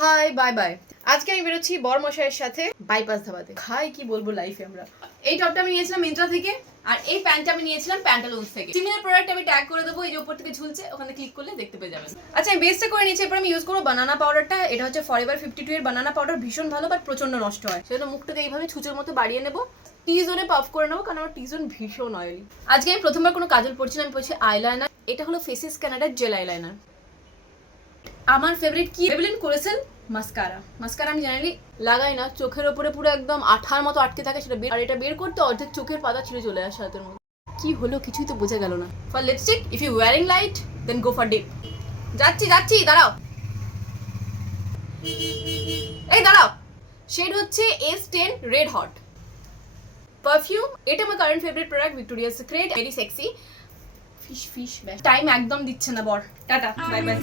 High bye bye. আজকে আমি বেরোচ্ছি বরমশাইয়ের সাথে বাইপাস ধাবাতে। খাই কি বলবো লাইফে আমরা। এই টপটা আমি নিয়েছিলাম মিন্ত্রা থেকে, আর এই প্যান্টটা আমি নিয়েছিলাম প্যান্টালুন্স থেকে। সিমিলার প্রোডাক্ট আমি ট্যাগ করে দেবো, এই যে উপর থেকে ঝুলছে, ওখানে ক্লিক করলে দেখতে পেয়ে যাবেন। আচ্ছা আমি বেসটা করে নিয়েছি, এরপর আমি ইউজ করবো বানানা পাউডারটা। এটা হচ্ছে ফরএভার 52 এর বানানা পাউডার, ভীষণ ভালো বাট প্রচন্ড নষ্ট হয়। সেজন্য মুখটাকে এইভাবে ছুঁচোর মতো বাড়িয়ে নেবো, টি জোনে পাফ করে নেবো, কারণ আমার টি জোন ভীষণ অয়েলি। আজকে আমি প্রথমবার কোনো কাজল পড়ছি না, আমি পড়ছি আইলাইনার। এটা হলো ফেসেস ক্যানাডার জেল আইলাইনার। আমার ফেভারিট কি মেবলিন কোরেসেল মাস্কারা। মাস্কারা আমি জেনারেলি লাগাই না, চোখের ওপরে পুরো একদম আঠার মতো আটকে থাকে সেটা আর এটা বের করতে অর্ধেক চোখের পাতা ছিঁড়ে চলে আসে হাতের মধ্যে। কি হলো কিছুই তো বোঝা গেল না। For lipstick if you wearing light then go for deep. যাচ্ছি দাঁড়াও, এই দাঁড়াও। শেড হচ্ছে S10 রেড হট। পারফিউম, এটা আমার current favourite product, victorious secret, very sexy. Fish time একদম দিচ্ছে না বর। Tata bye bye.